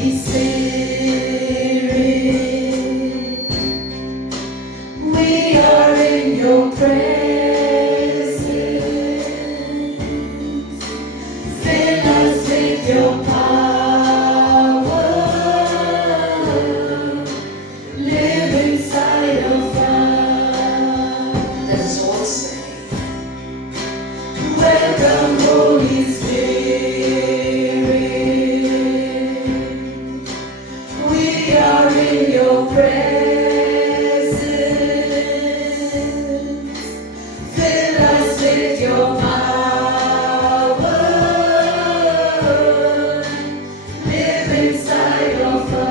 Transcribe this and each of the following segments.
Holy Spirit, we are in your presence. Fill us with your power. Live inside of us. The soul say, Welcome, Holy Spirit. We are in your presence. Fill us with your power. Live inside of us.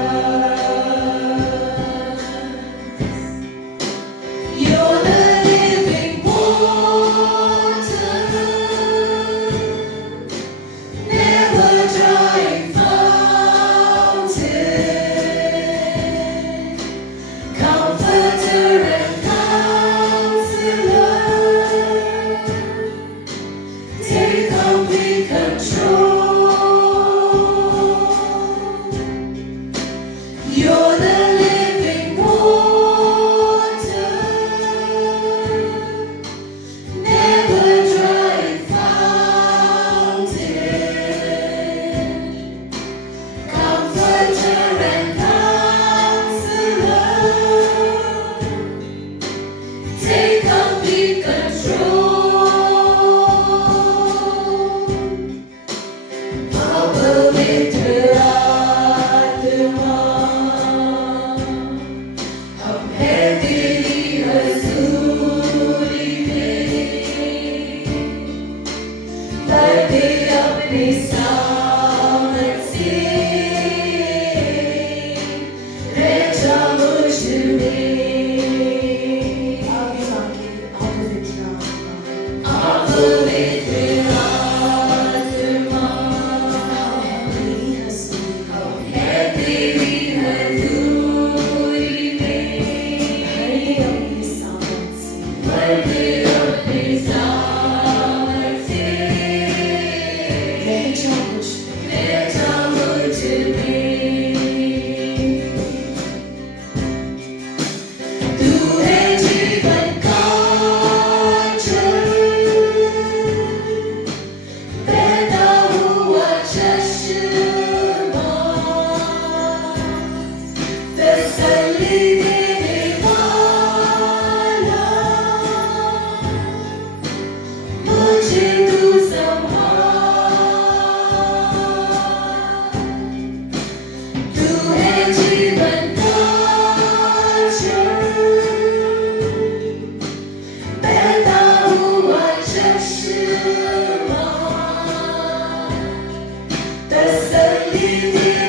You're the living water, never drying fountain, comforter and counselor. Take complete control. You're the living water, never drying fountain, comforter and counselor. Take complete control. पवित्र आत्मा, हम हैं तेरी हजूरी में, भर दे अपनी सामत से, रह जा मुझ में। आगे आगे पवित्र आत्मा, हम हैं तेरी हजूरी में, भर दे अपनी सामत से, रह जा मुझ में। तू है जीवन का जल, बहता हुआ चश्मा, तसल्ली देने वाला, मुझे तू संभाल। तू है जीवन का जल, बहता हुआ चश्मा, तसल्ली देने